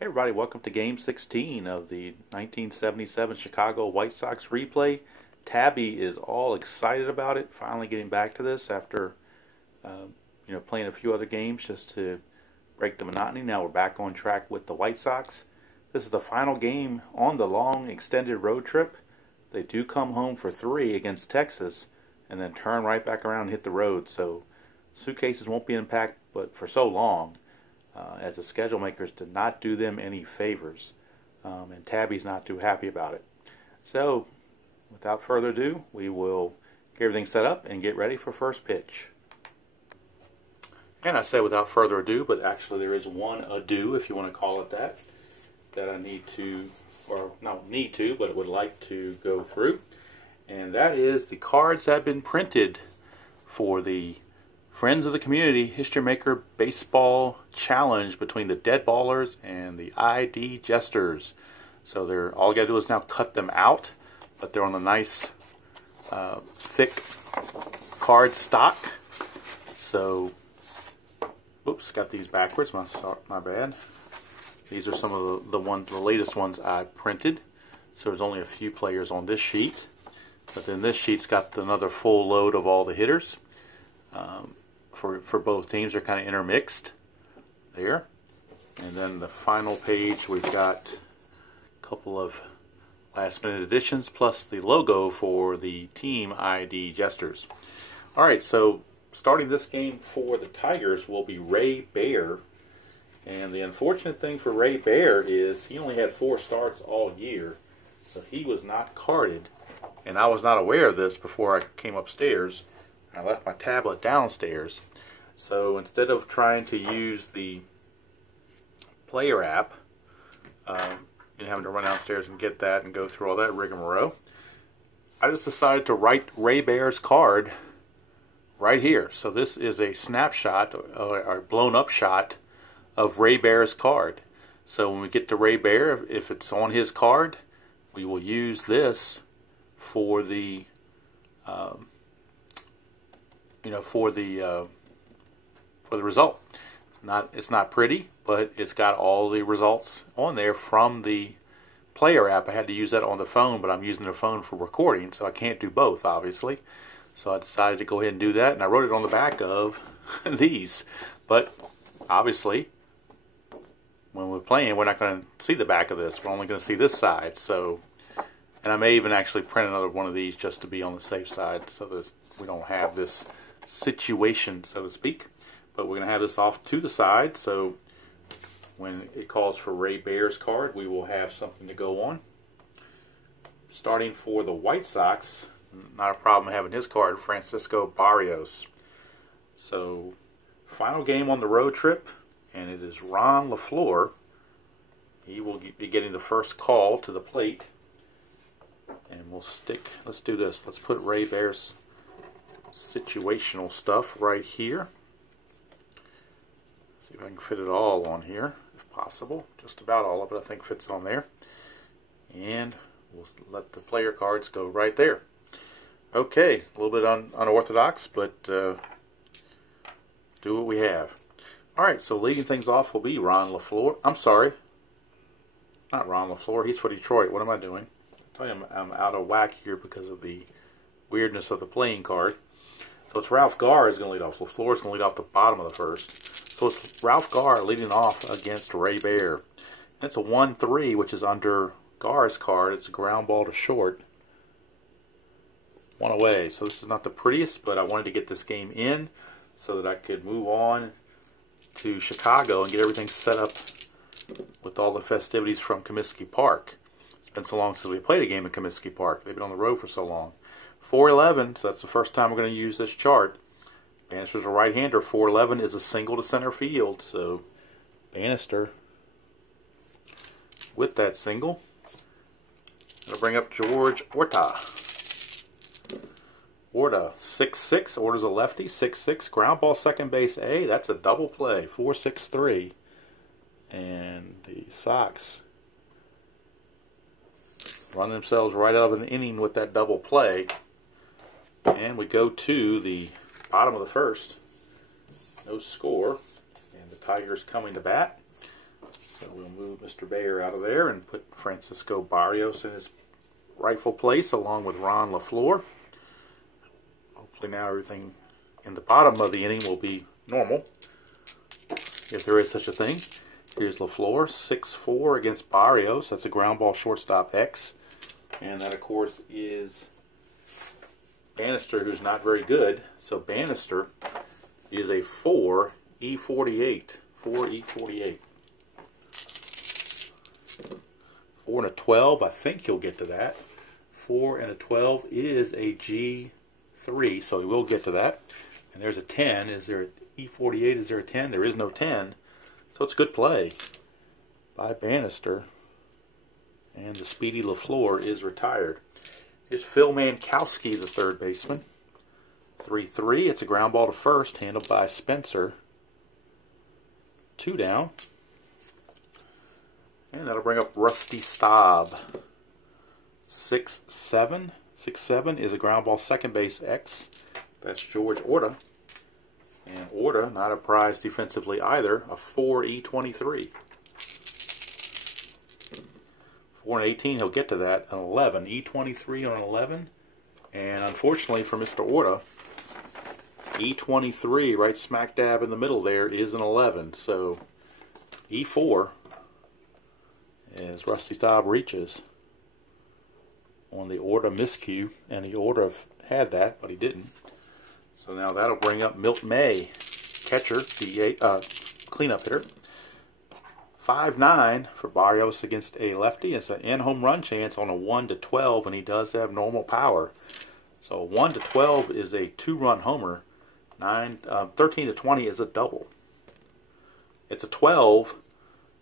Hey everybody, welcome to Game 16 of the 1977 Chicago White Sox replay. Tabby is all excited about it, finally getting back to this after playing a few other games just to break the monotony. Now we're back on track with the White Sox. This is the final game on the long extended road trip. They do come home for 3 against Texas and then turn right back around and hit the road. So suitcases won't be unpacked but for so long. As the schedule makers did not do them any favors. And Tabby's not too happy about it. So, without further ado, we will get everything set up and get ready for first pitch. And I say without further ado, but actually there is one ado, if you want to call it that I need to, or not need to, but would like to go through. And that is the cards have been printed for the Friends of the Community History Maker Baseball Challenge between the Dead Ballers and the ID Jesters. So they're all you gotta do is now cut them out, but they're on a nice thick card stock. So, oops, got these backwards. My bad. These are some of the latest ones I printed. So there's only a few players on this sheet, but then this sheet's got another full load of all the hitters. For both teams, they're kind of intermixed there. And then the final page, we've got a couple of last minute additions plus the logo for the team ID Jesters. Alright, so starting this game for the Tigers will be Ray Bear. And the unfortunate thing for Ray Bear is he only had 4 starts all year, so he was not carded. And I was not aware of this before I came upstairs. I left my tablet downstairs. So instead of trying to use the player app and having to run downstairs and get that and go through all that rigmarole, I just decided to write Ray Bear's card right here. So this is a snapshot or a blown up shot of Ray Bear's card. So when we get to Ray Bear, if it's on his card, we will use this for the for the result. It's not pretty, but it's got all the results on there from the player app. I had to use that on the phone, but I'm using the phone for recording, so I can't do both, obviously. So I decided to go ahead and do that, and I wrote it on the back of these. But obviously, when we're playing, we're not going to see the back of this. We're only going to see this side. So, and I may even actually print another one of these just to be on the safe side, so that we don't have this situation, so to speak. But we're going to have this off to the side, so when it calls for Ray Bear's card, we will have something to go on. Starting for the White Sox, not a problem having his card, Francisco Barrios. So, final game on the road trip, and it is Ron LaFleur. He will be getting the first call to the plate. And we'll stick, let's do this. Let's put Ray Bear's situational stuff right here. See if I can fit it all on here, if possible. Just about all of it, I think, fits on there. And we'll let the player cards go right there. Okay, a little bit unorthodox, but do what we have. Alright, so leading things off will be Ron LaFleur. I'm sorry, not Ron LaFleur, he's for Detroit. What am I doing? I tell you, I'm out of whack here because of the weirdness of the playing card. So it's Ralph Garr is going to lead off. So LaFleur is going to lead off the bottom of the first. So it's Ralph Garr leading off against Ray Bear. And it's a 1-3, which is under Garr's card. It's a ground ball to short. 1 away. So this is not the prettiest, but I wanted to get this game in so that I could move on to Chicago and get everything set up with all the festivities from Comiskey Park. It's been so long since we played a game in Comiskey Park. They've been on the road for so long. 4-11, so that's the first time we're going to use this chart. Bannister's a right-hander. 4-11 is a single to center field, so Bannister with that single. Going to bring up George Orta. Orta, 6-6. Orta's a lefty, 6-6. Ground ball, second base A. That's a double play, 4-6-3. And the Sox run themselves right out of an inning with that double play. And we go to the bottom of the first. No score. And the Tigers coming to bat. So we'll move Mr. Bayer out of there and put Francisco Barrios in his rightful place along with Ron LaFleur. Hopefully now everything in the bottom of the inning will be normal, if there is such a thing. Here's LaFleur, 6-4 against Barrios. That's a ground ball shortstop X. And that, of course, is Bannister, who's not very good. So Bannister is a 4E48. 4E48. 4 and a 12, I think he'll get to that. 4 and a 12 is a G3, so he will get to that. And there's a 10. Is there an E48? Is there a 10? There is no 10. So it's good play by Bannister. And the speedy LaFleur is retired. Here's Phil Mankowski, the third baseman. 3-3. It's a ground ball to first, handled by Spencer. 2 down. And that'll bring up Rusty Staub. 6-7. 6-7 is a ground ball second base X. That's George Orta. And Orta, not a prize defensively either, a 4E23. 4 and 18, he'll get to that. An 11. E23 on an 11. And unfortunately for Mr. Orta, E23, right smack dab in the middle there, is an 11. So E4, as Rusty Staub reaches on the Orta miscue, and he ought to have had that, but he didn't. So now that'll bring up Milt May, catcher, the cleanup hitter. 5-9 for Barrios against a lefty. It's an in-home run chance on a 1-12, and he does have normal power. So 1-12 is a 2-run homer. 13-20 is a double. It's a 12,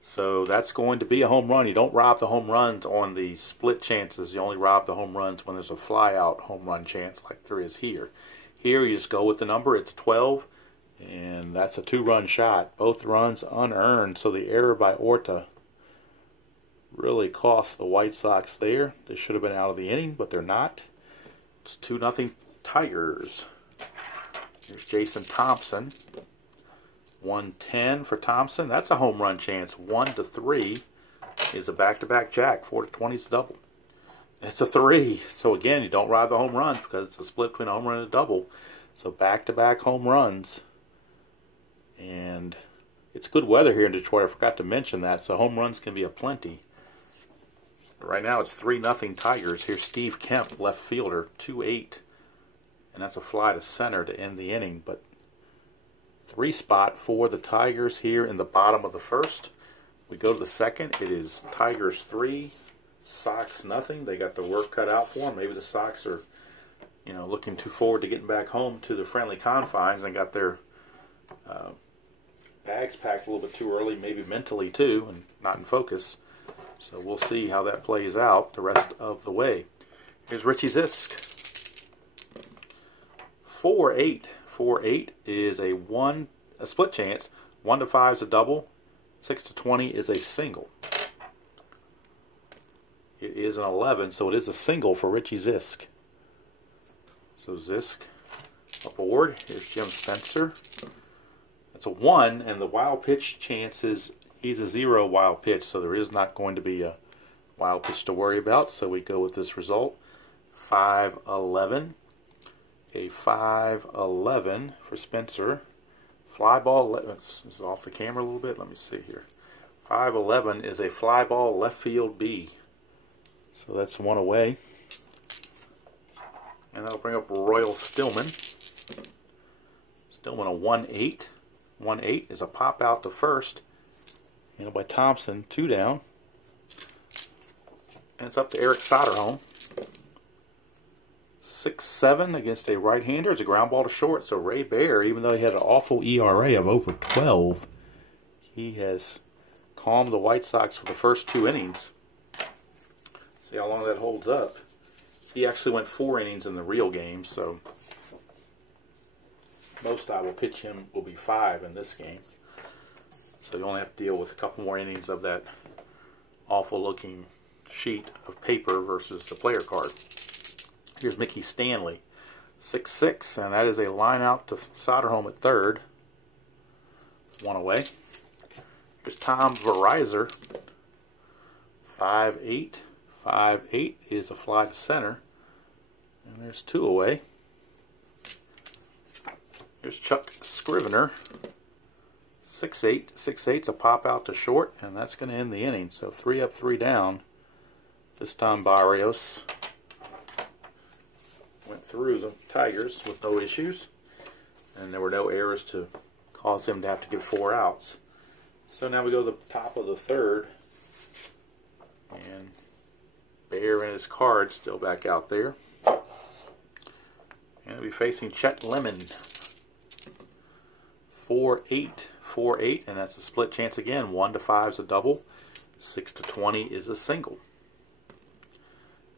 so that's going to be a home run. You don't rob the home runs on the split chances. You only rob the home runs when there's a fly-out home run chance like there is here. Here you just go with the number. It's 12, and that's a 2-run shot. Both runs unearned, so the error by Orta really cost the White Sox there. They should have been out of the inning, but they're not. It's 2-0 Tigers. Here's Jason Thompson. 110 for Thompson. That's a home run chance. 1-3 is a back-to-back jack. 4-20 is a double. It's a 3. So again, you don't ride the home runs because it's a split between a home run and a double. So back-to-back home runs. And it's good weather here in Detroit. I forgot to mention that. So home runs can be aplenty. Right now it's 3-0 Tigers. Here's Steve Kemp, left fielder, 2-8. And that's a fly to center to end the inning. But 3 spot for the Tigers here in the bottom of the first. We go to the second. It is Tigers 3, Sox nothing. They got the work cut out for them. Maybe the Sox are, looking too forward to getting back home to the friendly confines and got their bags packed a little bit too early, maybe mentally too, and not in focus. So we'll see how that plays out the rest of the way. Here's Richie Zisk. 4-8. 4-8 is a split chance. 1-5 is a double. 6-20 is a single. It is an 11, so it is a single for Richie Zisk. So Zisk aboard. Here's Jim Spencer. That's a 1, and the wild pitch chance is he's a 0 wild pitch, so there is not going to be a wild pitch to worry about. So we go with this result. 5-11. A 5-11 for Spencer. Fly ball, this is off the camera a little bit. Let me see here. 5-11 is a fly ball left field B. So that's 1 away. And that'll bring up Royal Stillman. Stillman a 1-8. 1-8 is a pop out to first. Handled by Thompson, 2 down. And it's up to Eric Soderholm. 6-7 against a right-hander. It's a ground ball to short. So Ray Baer, even though he had an awful ERA of over 12, he has calmed the White Sox for the first 2 innings. See how long that holds up. He actually went 4 innings in the real game, so most I will pitch him will be 5 in this game. So you only have to deal with a couple more innings of that awful-looking sheet of paper versus the player card. Here's Mickey Stanley, 6-6, and that is a line out to Soderholm at third. 1 away. Here's Tom Verizor. 5-8. 5-8 is a fly to center. And there's 2 away. Here's Chuck Scrivener. 6-8. 6-8's a pop out to short, and that's going to end the inning. So 3 up, 3 down. This time Barrios went through the Tigers with no issues, and there were no errors to cause him to have to give 4 outs. So now we go to the top of the 3rd, and Baer and his card still back out there. And we'll be facing Chet Lemon. 4-8. 4-8, and that's a split chance again. 1-5 is a double. 6-20 is a single.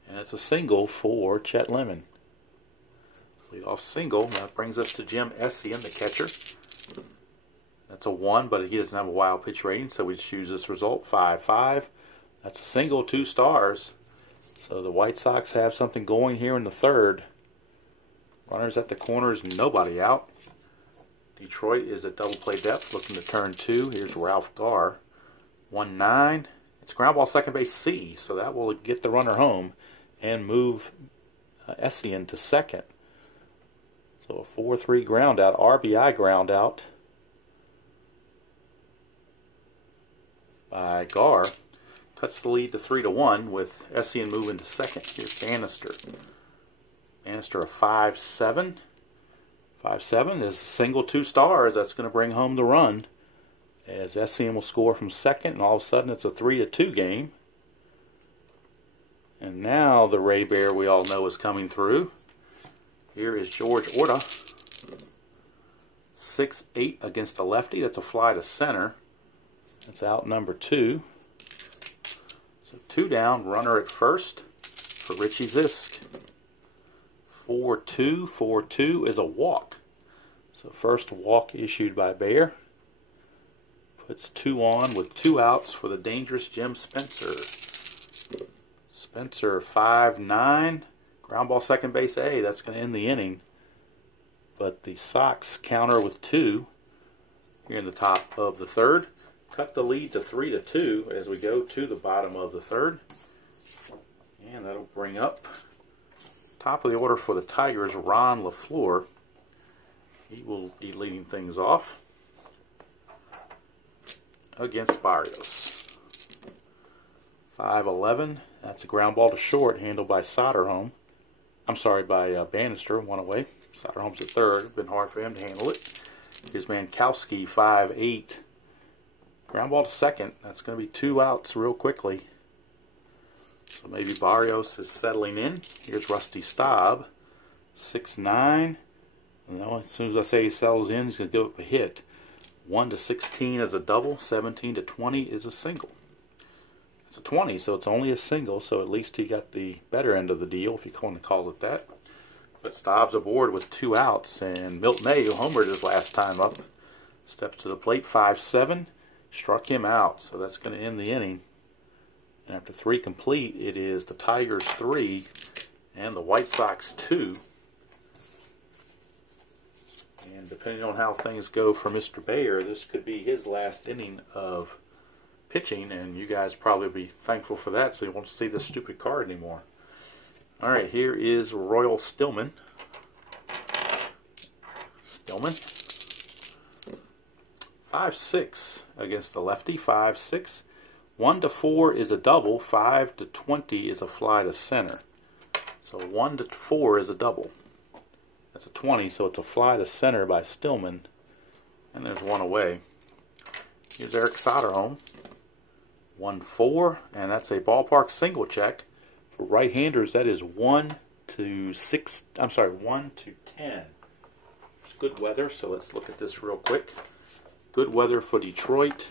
And it's a single for Chet Lemon. Leadoff single. That brings us to Jim Essien, the catcher. That's a 1, but he doesn't have a wild pitch rating, so we choose this result. 5-5. That's a single, 2 stars. So the White Sox have something going here in the 3rd. Runners at the corners, nobody out. Detroit is at double play depth, looking to turn 2. Here's Ralph Garr. 1-9. It's ground ball second base C, so that will get the runner home and move Essien to second. So a 4-3 ground out, RBI ground out by Garr. Cuts the lead to 3-1 with Essien moving to second. Here's Bannister. Bannister a 5-7. 5-7 is single, 2 stars. That's going to bring home the run, as Essien will score from second, and all of a sudden it's a 3-2 game. And now the Ray Bear we all know is coming through. Here is George Orta. 6-8 against a lefty. That's a fly to center. That's out number 2. So 2 down, runner at first for Richie Zisk. 4-2. 4-2 is a walk. So first walk issued by Bear. Puts 2 on with 2 outs for the dangerous Jim Spencer. Spencer 5-9. Ground ball second base A. That's going to end the inning. But the Sox counter with 2 here in the top of the 3rd. Cut the lead to 3-2 as we go to the bottom of the 3rd. And that'll bring up top of the order for the Tigers, Ron LaFleur. He will be leading things off against Barrios. 5-11. That's a ground ball to short, handled by Soderholm. I'm sorry, by Bannister, 1 away. Soderholm's at 3rd. Been hard for him to handle it. Here's Mankowski, 5-8. Ground ball to second. That's going to be 2 outs real quickly. So maybe Barrios is settling in. Here's Rusty Staub. 6-9. As soon as I say he settles in, he's going to give up a hit. 1-16 is a double. 17-20 is a single. It's a 20, so it's only a single, so at least he got the better end of the deal, if you want to call it that. But Staub's aboard with 2 outs, and Milt May, who homered his last time up, steps to the plate. 5-7. Struck him out, so that's going to end the inning. And after 3 complete, it is the Tigers 3 and the White Sox 2. And depending on how things go for Mr. Bayer, this could be his last inning of pitching, and you guys probably be thankful for that, so you won't see this stupid card anymore. Alright, here is Royal Stillman. Stillman. 5-6 against the lefty. 5-6. 1-4 is a double. 5-20 is a fly to center. So 1-4 is a double. That's a 20, so it's a fly to center by Stillman. And there's 1 away. Here's Eric Soderholm. 1-4, and that's a ballpark single check. For right-handers, that is 1-10. It's good weather, so let's look at this real quick. Good weather for Detroit.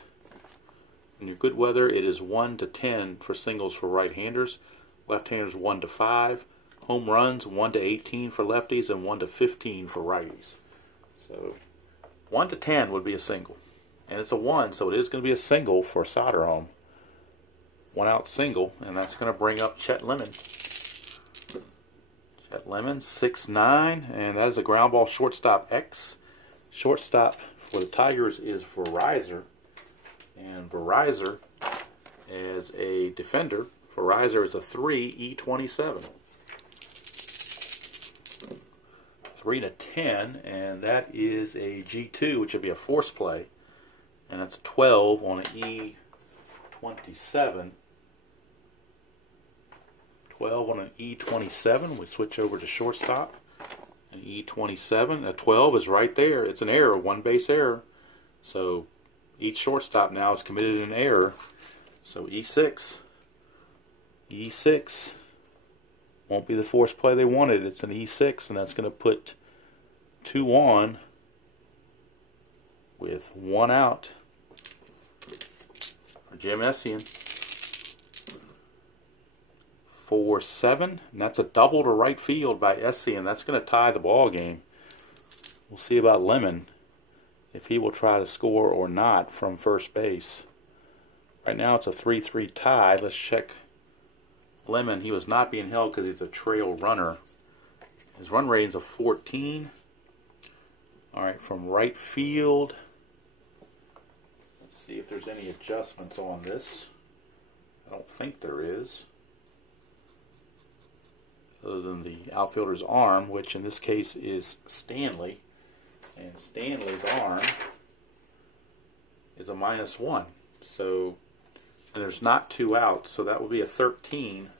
In your good weather, it is 1-10 for singles for right-handers. Left-handers 1-5. Home runs 1-18 for lefties and 1-15 for righties. So 1-10 would be a single. And it's a 1, so it is going to be a single for Soderholm. 1 out single, and that's going to bring up Chet Lemon. Chet Lemon, 6-9, and that is a ground ball shortstop X. Shortstop for the Tigers is Verizor. And Verizon as a defender. Verizon is a 3 E27. 3 to 10, and that is a G2, which would be a force play. And that's a 12 on an E27. 12 on an E27. We switch over to shortstop. An E27. A 12 is right there. It's an error, one base error. So each shortstop now is committed an error. So E6. E6 won't be the force play they wanted. It's an E6, and that's going to put 2 on with 1 out for Jim Essien. 4-7, and that's a double to right field by Essien. That's going to tie the ball game. We'll see about Lemon, if he will try to score or not from first base. Right now it's a 3-3 tie. Let's check Lemon. He was not being held because he's a trail runner. His run rating's a 14. Alright, from right field. Let's see if there's any adjustments on this. I don't think there is. Other than the outfielder's arm, which in this case is Stanley. And Stanley's arm is a -1. So, and there's not 2 outs, so that will be a 13.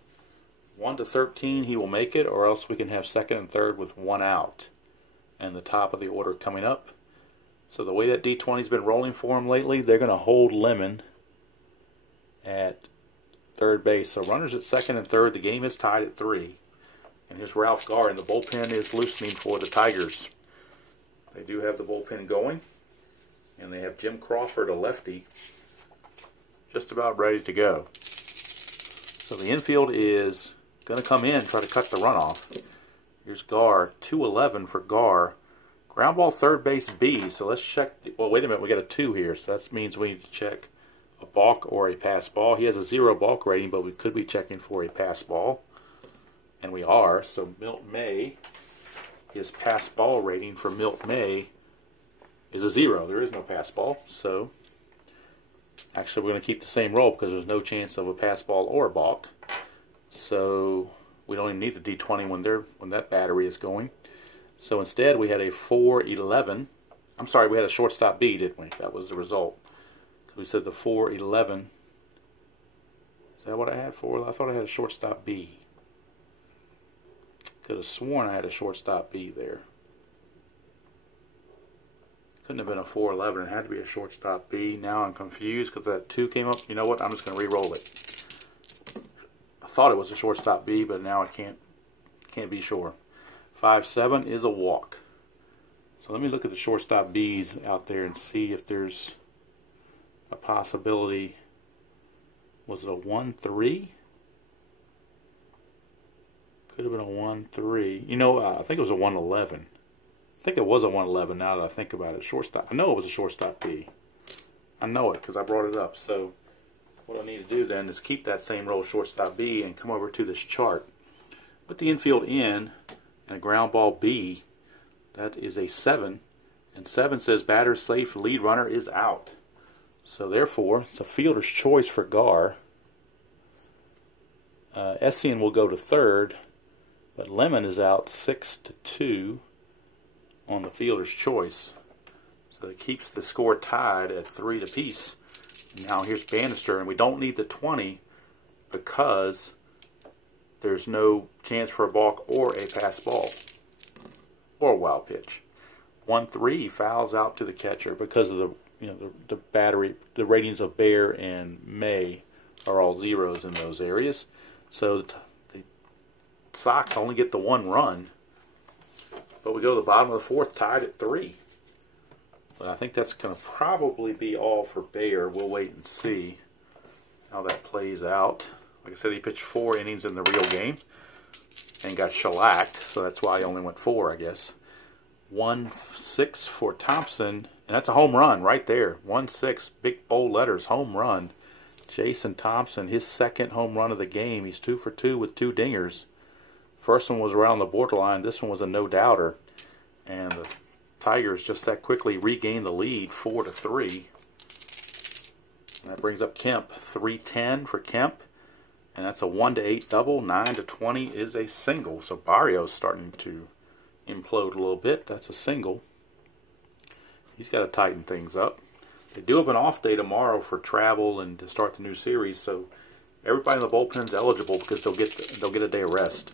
1 to 13, he will make it, or else we can have second and third with 1 out. And the top of the order coming up. So the way that D20's been rolling for him lately, they're going to hold Lemon at third base. So runners at second and third, the game is tied at 3. And here's Ralph Garr, and the bullpen is loosening for the Tigers. They do have the bullpen going, and they have Jim Crawford, a lefty, just about ready to go. So the infield is going to come in, try to cut the runoff. Here's Garr, 2-11 for Garr. Ground ball third base B, so let's check. Well, wait a minute, we got a 2 here, so that means we need to check a balk or a pass ball. He has a 0 balk rating, but we could be checking for a pass ball. And we are, so Milt May, his pass ball rating for Milt May is a 0. There is no pass ball, so actually we're going to keep the same roll because there's no chance of a pass ball or a balk. So we don't even need the D20 when that battery is going. So instead we had a 4-11. I'm sorry, we had a shortstop B, didn't we? That was the result. Because we said the 4-11. Is that what I had for? I thought I had a shortstop B. Could have sworn I had a shortstop B there. Couldn't have been a 4-11. It had to be a shortstop B. Now I'm confused because that 2 came up. You know what? I'm just going to re-roll it. I thought it was a shortstop B, but now I can't be sure. 5-7 is a walk. So let me look at the shortstop Bs out there and see if there's a possibility. Was it a 1-3? Could have been a 1-3. You know, I think it was a 1-11. I think it was a 1-11 now that I think about it. Shortstop. I know it was a shortstop B. I know it because I brought it up. So what I need to do then is keep that same roll shortstop B and come over to this chart. Put the infield in and a ground ball B. That is a 7. And 7 says batter safe, lead runner is out. So therefore, it's a fielder's choice for Garr. Essien will go to third. But Lemon is out 6-2 on the fielder's choice. So it keeps the score tied at 3 apiece. Now here's Bannister, and we don't need the 20 because there's no chance for a balk or a pass ball or a wild pitch. 1-3 fouls out to the catcher because of the battery. The ratings of Bear and May are all 0s in those areas. So the Sox only get the 1 run, but we go to the bottom of the 4th tied at 3. But I think that's going to probably be all for Bayer. We'll wait and see how that plays out. Like I said, he pitched 4 innings in the real game and got shellacked, so that's why he only went 4, I guess. 1-6 for Thompson, and that's a home run right there. 1-6, big bold letters, home run. Jason Thompson, his 2nd home run of the game. He's 2 for 2 with 2 dingers. First one was around the borderline. This one was a no-doubter. And the Tigers just that quickly regained the lead, 4-3. And that brings up Kemp. 310 for Kemp. And that's a 1-8 double. 9-20 is a single. So Barrios starting to implode a little bit. That's a single. He's got to tighten things up. They do have an off day tomorrow for travel and to start the new series. So everybody in the bullpen's eligible because they'll get a day of rest.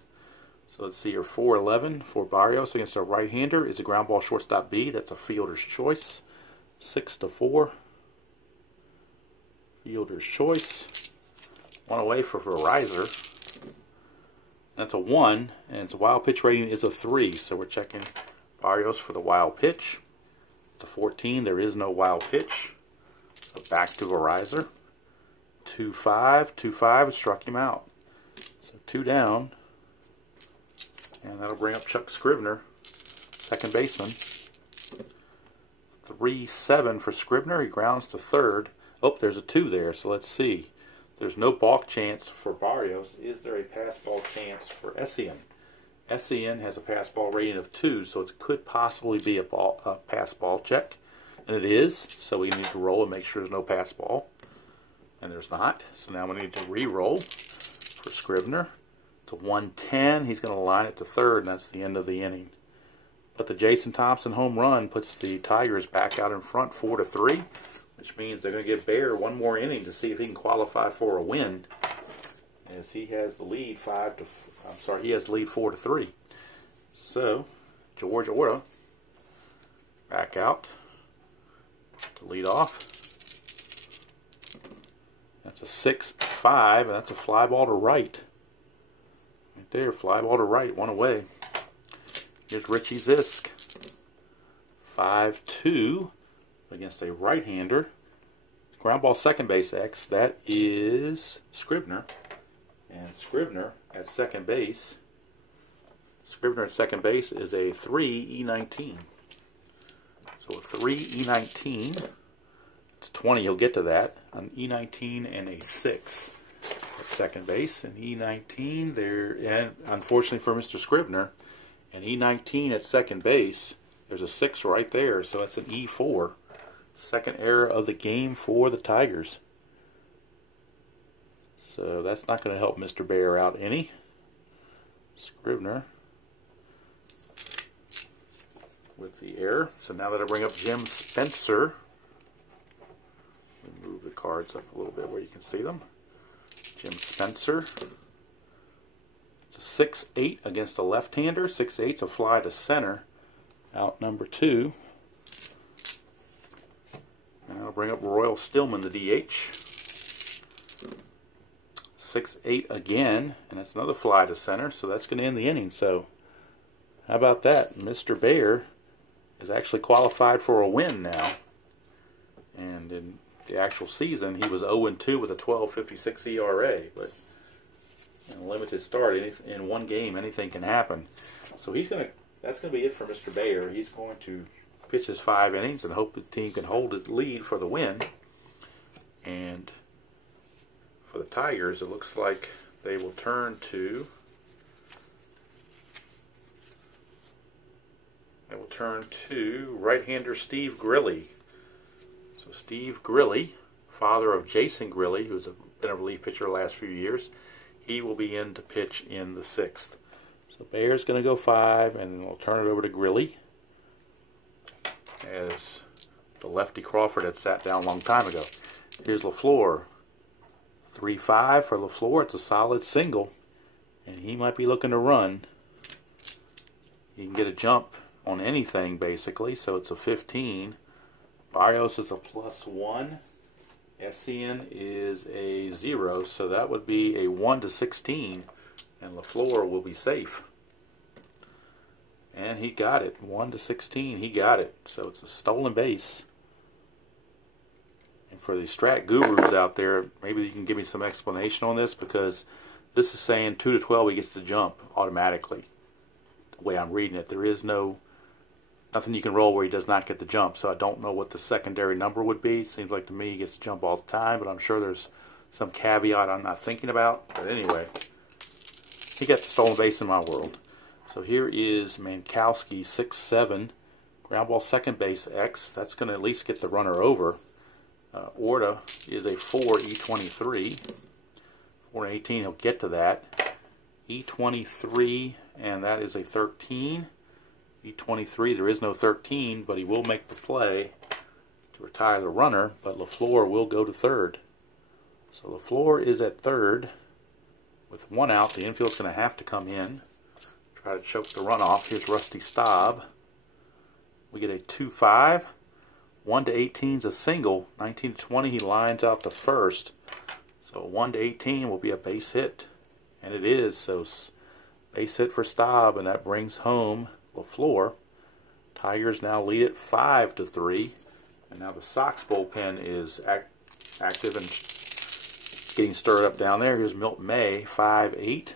So let's see here. 4-11 for Barrios against a right-hander. Is a ground ball shortstop B. That's a fielder's choice. 6-4. Fielder's choice. One away for Verizon. That's a 1, and its wild pitch rating is a 3. So we're checking Barrios for the wild pitch. It's a 14. There is no wild pitch. So back to Verizon. 2-5. 2-5. Struck him out. So 2 down. And that'll bring up Chuck Scrivener, second baseman. 3-7 for Scrivener. He grounds to third. Oh, there's a 2 there, so let's see. There's no balk chance for Barrios. Is there a pass ball chance for Essien? Essien has a pass ball rating of 2, so it could possibly be a pass ball check. And it is, so we need to roll and make sure there's no pass ball. And there's not, so now we need to re-roll for Scrivener. It's a 110. He's going to line it to third, and that's the end of the inning. But the Jason Thompson home run puts the Tigers back out in front 4-3. Which means they're going to give Bear one more inning to see if he can qualify for a win, as he has the lead 4-3. So George Orta back out to lead off. That's a 6-5, and that's a fly ball to right. Right there, fly ball to right, one away. Here's Richie Zisk. 5-2. Against a right-hander. Ground ball second base X. That is Scrivener. And Scrivener at second base. Scrivener at second base is a 3-E19. So a 3-E19. It's 20. He'll get to that. An E19 and a 6 at second base. An E19 there. And unfortunately for Mr. Scrivener, an E19 at second base. There's a 6 right there. So that's an E4. Second error of the game for the Tigers. So that's not going to help Mr. Bear out any. Scrivener with the error. So now that I bring up Jim Spencer, move the cards up a little bit where you can see them. Jim Spencer. It's a 6-8 against a left-hander. 6-8's a fly to center. Out number 2. And I'll bring up Royal Stillman, the DH. 6-8 again, and that's another fly to center, so that's going to end the inning. So, how about that? Mr. Bear is actually qualified for a win now. And in the actual season, he was 0-2 with a 12.56 ERA. But in a limited start, in one game, anything can happen. So that's going to be it for Mr. Bear. He's going to pitch his 5 innings and hope the team can hold its lead for the win. And for the Tigers, it looks like they will turn to right-hander Steve Grilly. So Steve Grilly, father of Jason Grilly, who's been a relief pitcher the last few years, he will be in to pitch in the 6th. So Bear's going to go 5, and then we'll turn it over to Grilly, as the lefty Crawford had sat down a long time ago. Here's LaFleur. 3-5 for LaFleur. It's a solid single, and he might be looking to run. He can get a jump on anything, basically, so it's a 15. Barrios is a +1. Essien is a 0, so that would be a 1-16, and LaFleur will be safe. And he got it. 1-16, he got it. So it's a stolen base. And for the Strat gurus out there, maybe you can give me some explanation on this, because this is saying 2-12 he gets to jump automatically. The way I'm reading it, there is nothing you can roll where he does not get the jump. So I don't know what the secondary number would be. Seems like to me he gets to jump all the time, but I'm sure there's some caveat I'm not thinking about. But anyway, he got the stolen base in my world. So here is Mankowski, 6-7, ground ball second base X. That's going to at least get the runner over. Orta is a 4 E23. 4 and 18, he'll get to that. E23, and that is a 13. E23, there is no 13, but he will make the play to retire the runner, but LaFleur will go to third. So LaFleur is at third with one out. The infield's going to have to come in, try to choke the run off. Here's Rusty Staub. We get a 2-5. 1 to 18 is a single. 19 to 20, he lines out the first. So 1 to 18 will be a base hit, and it is. So base hit for Staub, and that brings home LaFleur. Tigers now lead it 5-3, and now the Sox bullpen is active and getting stirred up down there. Here's Milt May, 5-8.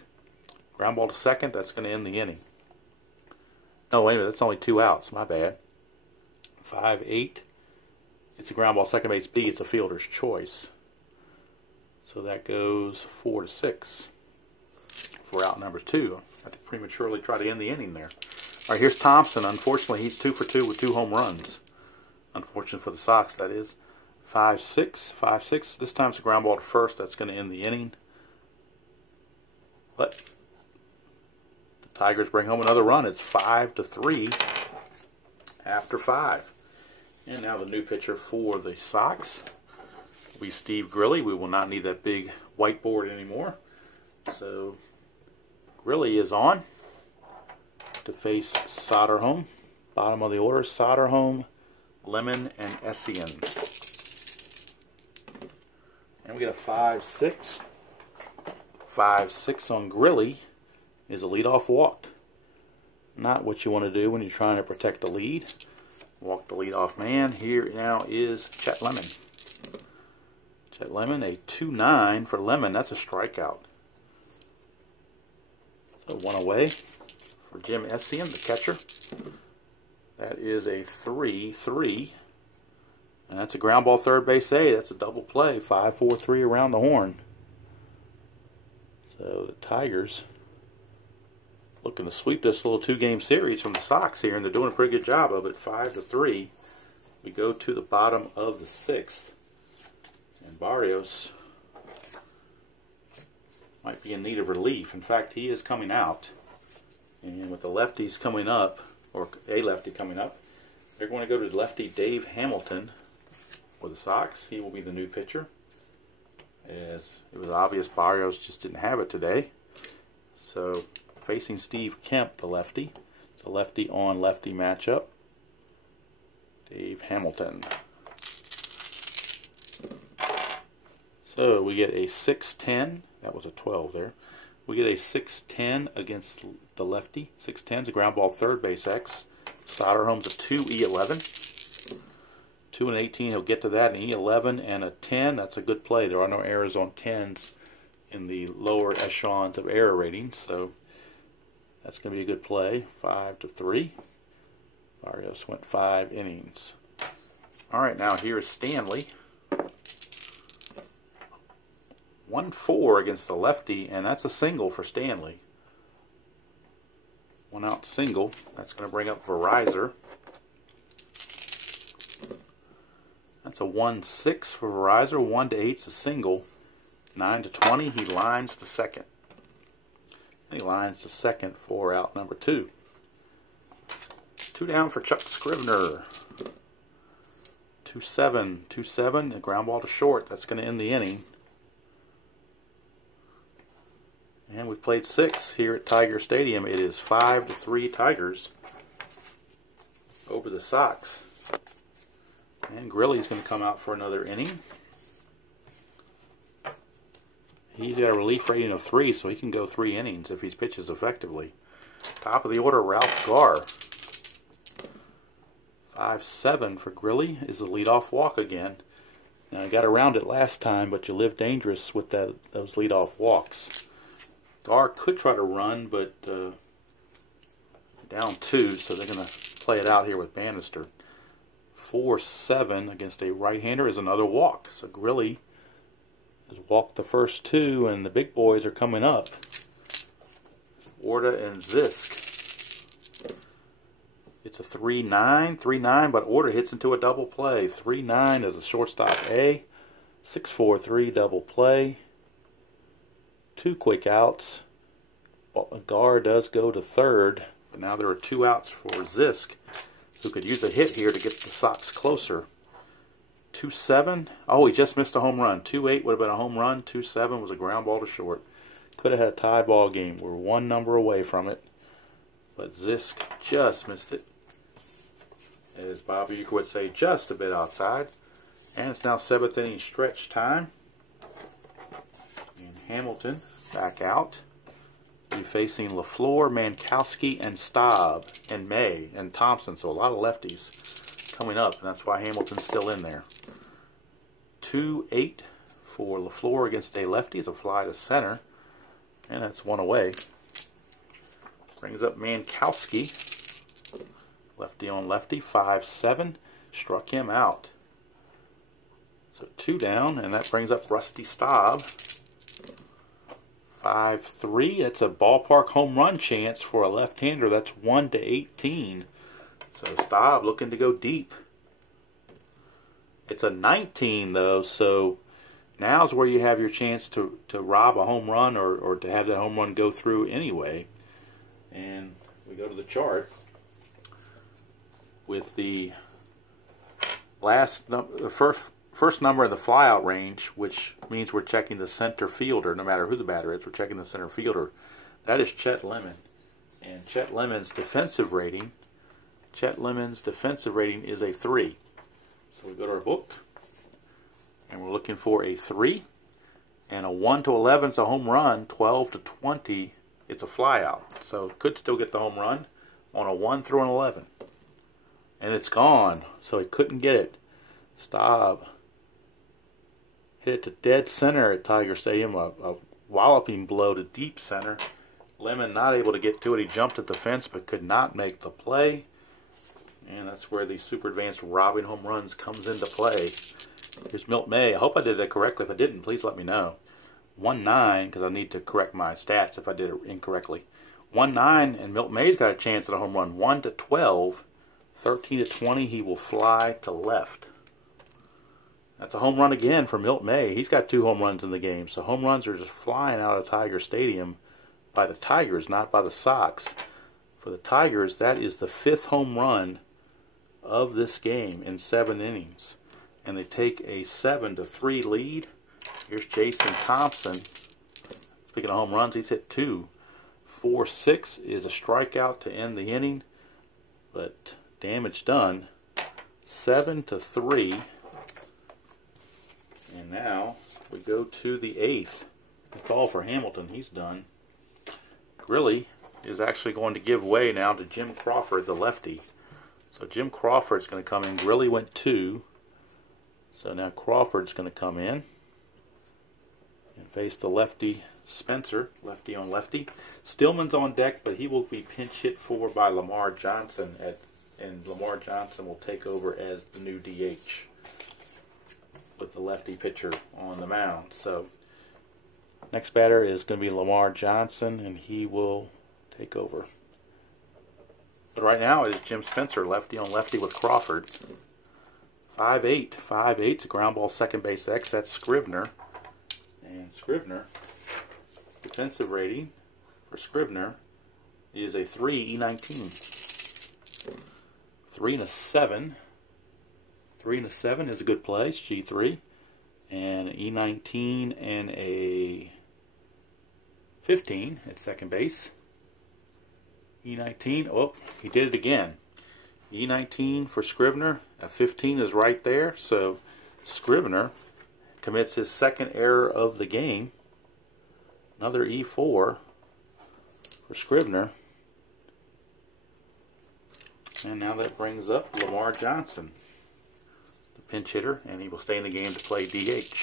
Ground ball to second. That's going to end the inning. No, wait a minute. That's only 2 outs. My bad. 5-8. It's a ground ball second base B. It's a fielder's choice. So that goes 4-6 for out number 2. I had to prematurely try to end the inning there. All right, here's Thompson. Unfortunately, he's 2 for 2 with 2 home runs. Unfortunate for the Sox, that is. 5-6, 5-6. This time it's a ground ball to first. That's going to end the inning. But the Tigers bring home another run. It's 5-3 after 5. And now the new pitcher for the Sox will be Steve Grilly. We will not need that big whiteboard anymore. So Grilly is on to face Soderholm. Bottom of the order, Soderholm, Lemon, and Essien. And we get a 5-6. 5-6 on Grilly is a leadoff walk. Not what you want to do when you're trying to protect the lead. Walk the leadoff man. Here now is Chet Lemon. Chet Lemon, a 2-9 for Lemon. That's a strikeout. So 1 away for Jim Essien, the catcher. That is a 3-3. And that's a ground ball third base A. That's a double play. 5-4-3 around the horn. So the Tigers looking to sweep this little 2-game series from the Sox here, and they're doing a pretty good job of it. 5-3. We go to the bottom of the 6th. And Barrios might be in need of relief. In fact, he is coming out. And with the lefties coming up, or a lefty coming up, they're going to go to lefty Dave Hamilton for the Sox. He will be the new pitcher, as it was obvious Barrios just didn't have it today. So facing Steve Kemp, the lefty. It's a lefty on lefty matchup. Dave Hamilton. So we get a 6-10. That was a 12 there. We get a 6-10 against the lefty. 6-10 is a ground ball third base X. Soderholm's a 2 E11. 2 and 18, he'll get to that. An E11 and a 10, that's a good play. There are no errors on 10s in the lower echelons of error ratings, so that's going to be a good play. 5-3. Barrios went 5 innings. All right, now here's Stanley. 1-4 against the lefty, and that's a single for Stanley. 1 out single. That's going to bring up Verizon. That's a 1-6 for Verizon. 1 to 8 is a single. 9 to 20, he lines to second. And he lines to second for out number 2. 2 down for Chuck Scrivener. 2-7. 2-7, a ground ball to short. That's going to end the inning. And we've played 6 here at Tiger Stadium. It is 5-3 Tigers over the Sox. And Grilly's going to come out for another inning. He's got a relief rating of 3, so he can go 3 innings if he pitches effectively. Top of the order, Ralph Garr. 5-7 for Grilly is a leadoff walk again. Now, I got around it last time, but you live dangerous with those leadoff walks. Garr could try to run, but down 2, so they're going to play it out here with Bannister. 4-7 against a right-hander is another walk. So Grilly has walked the first 2, and the big boys are coming up. Orta and Zisk It's a 3-9, 3-9, but order hits into a double play. 3-9 is a shortstop A. 6-4-3 double play. 2 quick outs. Gar does go to third, but now there are 2 outs for Zisk, who could use a hit here to get the Sox closer. 2-7. Oh, he just missed a home run. 2-8 would have been a home run. 2-7 was a ground ball to short. Could have had a tied ball game. We're 1 number away from it, but Zisk just missed it. As Bob Uecker would say, just a bit outside. And it's now 7th inning stretch time. And Hamilton back out. Be facing LaFleur, Mankowski, and Staub, and May, and Thompson. So a lot of lefties coming up, and that's why Hamilton's still in there. 2-8 for LaFleur against a lefty. It's a fly to center, and that's 1 away. Brings up Mankowski. Lefty on lefty, 5-7. Struck him out. So 2 down, and that brings up Rusty Staub. 5-3. That's a ballpark home run chance for a left-hander. That's 1-18. So Staub looking to go deep. It's a 19 though, so now's where you have your chance to rob a home run or to have that home run go through anyway. And we go to the chart with the first number in the flyout range, which means we're checking the center fielder. No matter who the batter is, we're checking the center fielder. That is Chet Lemon. And Chet Lemon's defensive rating is a 3. So we go to our book, and we're looking for a 3. And a 1-11 is a home run. 12-20, it's a flyout. So could still get the home run on a 1 through an 11. And it's gone, so he couldn't get it. Staub hit it to dead center at Tiger Stadium, a walloping blow to deep center. Lemon not able to get to it. He jumped at the fence but could not make the play. And that's where the super advanced robbing home runs comes into play. Here's Milt May. I hope I did that correctly. If I didn't, please let me know. 1-9, because I need to correct my stats if I did it incorrectly. 1-9, and Milt May's got a chance at a home run. 1-12, 13-20, he will fly to left. That's a home run again for Milt May. He's got 2 home runs in the game. So home runs are just flying out of Tiger Stadium by the Tigers, not by the Sox. For the Tigers, that is the 5th home run of this game in 7 innings. And they take a 7-3 lead. Here's Jason Thompson. Speaking of home runs, he's hit 2. 4-6 is a strikeout to end the inning. But damage done. 7-3. And now we go to the 8th. That's all for Hamilton. He's done. Grilly is actually going to give way now to Jim Crawford, the lefty. So Jim Crawford's going to come in. Grilly went 2. So now Crawford's going to come in and face the lefty Spencer, lefty on lefty. Stillman's on deck, but he will be pinch hit for by Lamar Johnson, and Lamar Johnson will take over as the new DH with the lefty pitcher on the mound. So next batter is going to be Lamar Johnson, and he will take over. But right now it is Jim Spencer, lefty on lefty with Crawford. 5-8. 5-8's a ground ball second base X. That's Scrivener. And Scrivener, defensive rating for Scrivener is a 3, E19. 3-7. 3-7 is a good place, G3. And E19 and a 15 at second base. E19, oh, he did it again. E19 for Scrivener. A 15 is right there. So Scrivener commits his second error of the game. Another E4 for Scrivener. And now that brings up Lamar Johnson, the pinch hitter, and he will stay in the game to play DH.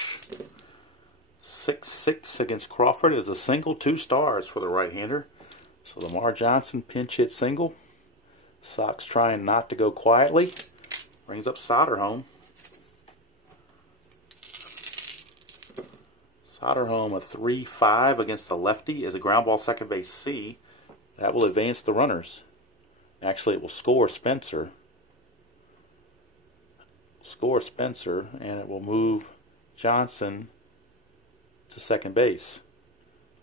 6-6 against Crawford is a single, 2 stars for the right-hander. So Lamar Johnson pinch hit single. Sox trying not to go quietly. Brings up Soderholm. Soderholm a 3-5 against the lefty is a ground ball second base C. That will advance the runners. Actually, it will score Spencer. And it will move Johnson to second base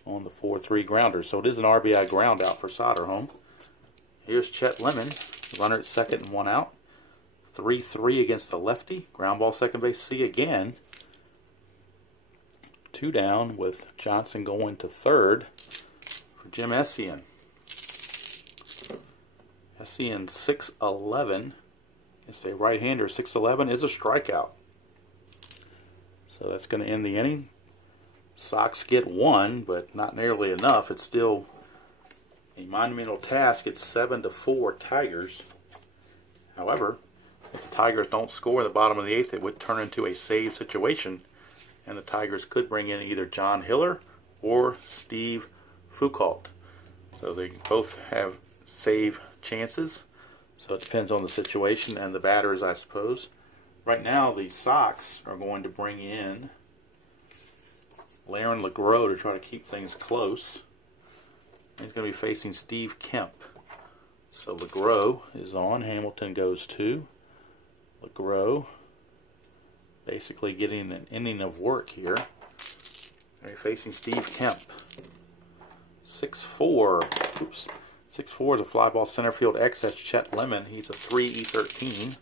on the 4-3 grounder. So it is an RBI ground out for Soderholm. Here's Chet Lemon, runner at second and 1 out. 3-3 against a lefty. Ground ball second base C again. 2 down with Johnson going to third for Jim Essien. Essien 6-11 against a right-hander. 6-11 is a strikeout. So that's going to end the inning. Sox get 1, but not nearly enough. It's still a monumental task. It's 7-4 Tigers. However, if the Tigers don't score in the bottom of the 8th, it would turn into a save situation, and the Tigers could bring in either John Hiller or Steve Foucault. So they both have save chances. So it depends on the situation and the batters, I suppose. Right now, the Sox are going to bring in Laren LeGros to try to keep things close. He's going to be facing Steve Kemp. So LeGros is on. Hamilton goes 2. LeGros basically getting an inning of work here. They're facing Steve Kemp. 6-4. Oops. 6-4 is a fly ball center field X. That's Chet Lemon. He's a 3 E13.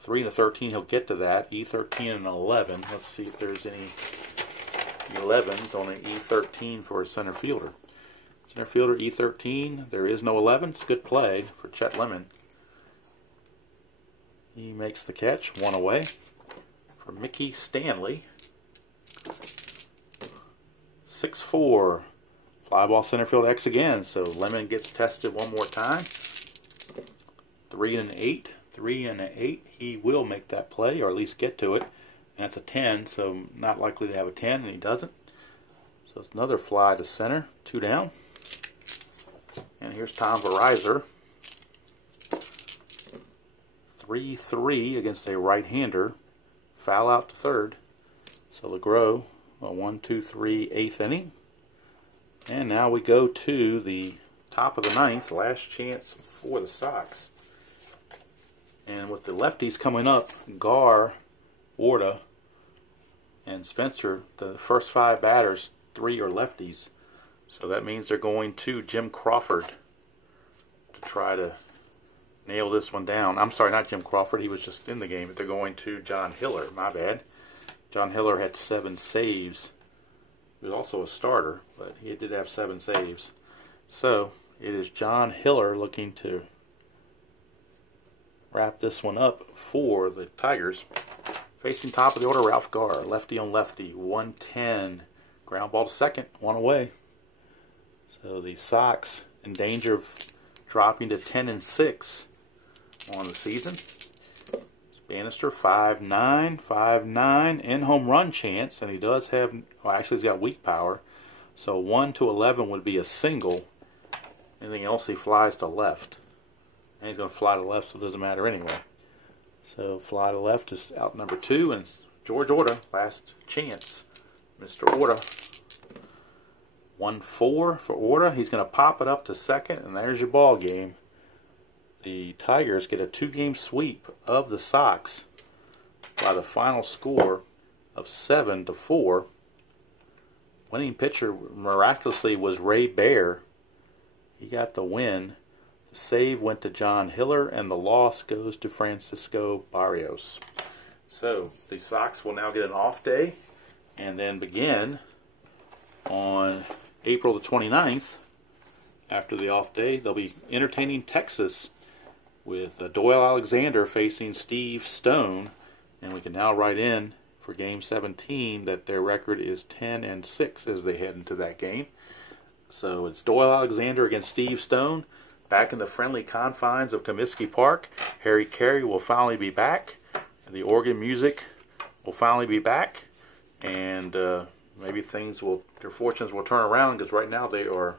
3 and a 13. He'll get to that. E13 and 11. Let's see if there's any 11s on an E13 for a center fielder. Center fielder E13. There is no 11. It's a good play for Chet Lemon. He makes the catch. 1 away for Mickey Stanley. 6-4. Fly ball center field X again. So Lemon gets tested one more time. 3 and 8. 3 and 8. He will make that play, or at least get to it. And that's a 10, so not likely to have a 10, and he doesn't. So it's another fly to center. 2 down. And here's Tom Verizor. 3-3 against a right-hander. Foul out to third. So LeGros, a 1-2-3 8th inning. And now we go to the top of the 9th, last chance for the Sox. And with the lefties coming up, Gar, Warda, and Spencer, the first 5 batters, 3 are lefties. So that means they're going to Jim Crawford to try to nail this one down. I'm sorry, not Jim Crawford. He was just in the game. But they're going to John Hiller. My bad. John Hiller had 7 saves. He was also a starter, but he did have 7 saves. So it is John Hiller looking to wrap this one up for the Tigers. Facing top of the order, Ralph Gar, lefty on lefty, 110. Ground ball to second, 1 away. So the Sox in danger of dropping to 10-6 on the season. Bannister, 5-9, 5-9, in home run chance, and he does have, well, actually he's got weak power. So 1-11 would be a single. Anything else, he flies to left. And he's going to fly to left, so it doesn't matter anyway. So fly to left is out number 2, and George Orta, last chance. Mr. Orta. 1-4 for Orta. He's going to pop it up to second, and there's your ball game. The Tigers get a 2-game sweep of the Sox by the final score of 7-4. Winning pitcher miraculously was Ray Bear. He got the win. The save went to John Hiller, and the loss goes to Francisco Barrios. So the Sox will now get an off day, and then begin on April the 29th. After the off day, they'll be entertaining Texas with Doyle Alexander facing Steve Stone, and we can now write in for Game 17 that their record is 10-6 as they head into that game. So it's Doyle Alexander against Steve Stone, back in the friendly confines of Comiskey Park. Harry Carey will finally be back, and the organ music will finally be back, and maybe their fortunes will turn around, because right now they are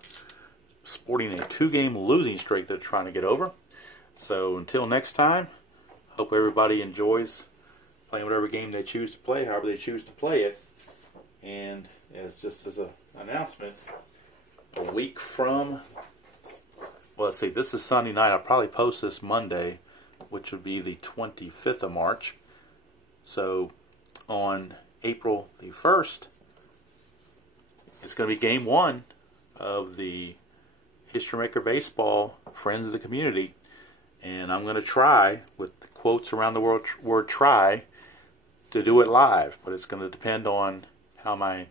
sporting a 2-game losing streak they're trying to get over. So until next time, hope everybody enjoys playing whatever game they choose to play, however they choose to play it. And just as an announcement, a week from well, let's see, this is Sunday night. I'll probably post this Monday, which would be the 25th of March. So on April the 1st, it's going to be game 1 of the History Maker Baseball Friends of the Community. And I'm going to try, with the quotes around the word try, to do it live. But it's going to depend on how my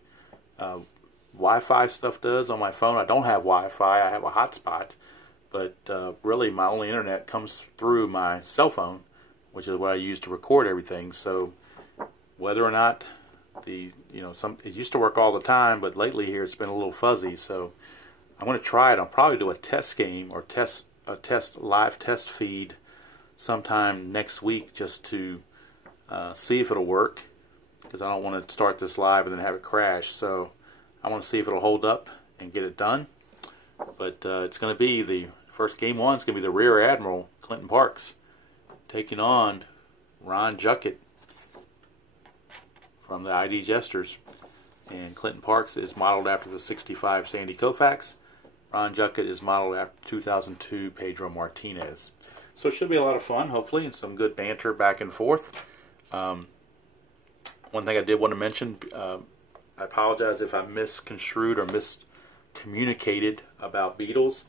Wi-Fi stuff does on my phone. I don't have Wi-Fi. I have a hotspot. But really, my only internet comes through my cell phone, which is what I use to record everything. So whether or not it used to work all the time, but lately here it's been a little fuzzy. So I'm going to try it. I'll probably do a test game or live test feed sometime next week, just to see if it'll work, because I don't want to start this live and then have it crash. So I want to see if it'll hold up and get it done. But it's going to be the first game 1. It's going to be the Rear Admiral Clinton Parks taking on Ron Juckett from the ID Jesters. And Clinton Parks is modeled after the 65 Sandy Koufax. Ron Juckett is modeled after 2002 Pedro Martinez. So it should be a lot of fun, hopefully, and some good banter back and forth. One thing I did want to mention, I apologize if I misconstrued or miscommunicated about Beatles.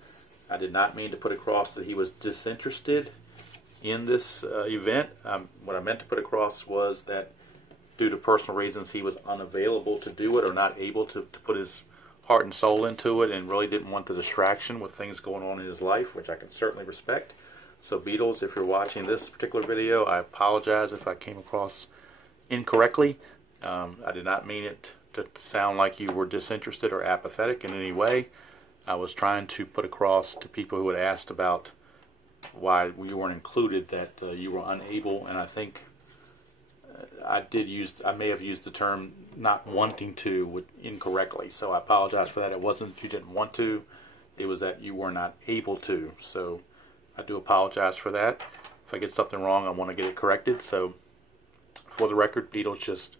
I did not mean to put across that he was disinterested in this event. What I meant to put across was that due to personal reasons he was unavailable to do it, or not able to put his heart and soul into it, and really didn't want the distraction with things going on in his life, which I can certainly respect. So Beatles, if you're watching this particular video, I apologize if I came across incorrectly. I did not mean it to sound like you were disinterested or apathetic in any way. I was trying to put across to people who had asked about why you weren't included that you were unable, and I think I may have used the term not wanting to incorrectly, so I apologize for that. It wasn't that you didn't want to, it was that you were not able to. So I do apologize for that. If I get something wrong, I want to get it corrected. So for the record, Beatles, just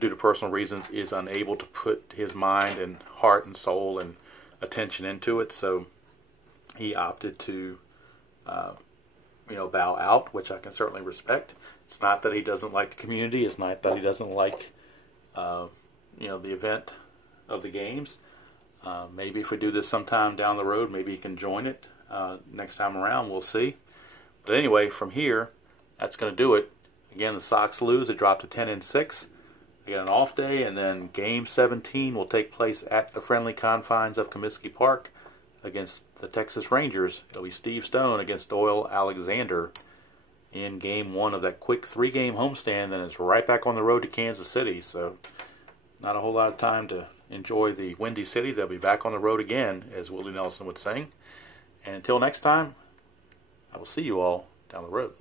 due to personal reasons, is unable to put his mind and heart and soul and attention into it. So he opted to bow out, which I can certainly respect. It's not that he doesn't like the community. It's not that he doesn't like the event of the games. Maybe if we do this sometime down the road, maybe he can join it next time around. We'll see. But anyway, from here, that's going to do it. Again, the Sox lose. They drop to 10-6. They get an off day, and then Game 17 will take place at the friendly confines of Comiskey Park against the Texas Rangers. It'll be Steve Stone against Doyle Alexander in Game 1 of that quick 3-game homestand. Then it's right back on the road to Kansas City. So not a whole lot of time to enjoy the Windy City. They'll be back on the road again, as Willie Nelson would sing. And until next time, I will see you all down the road.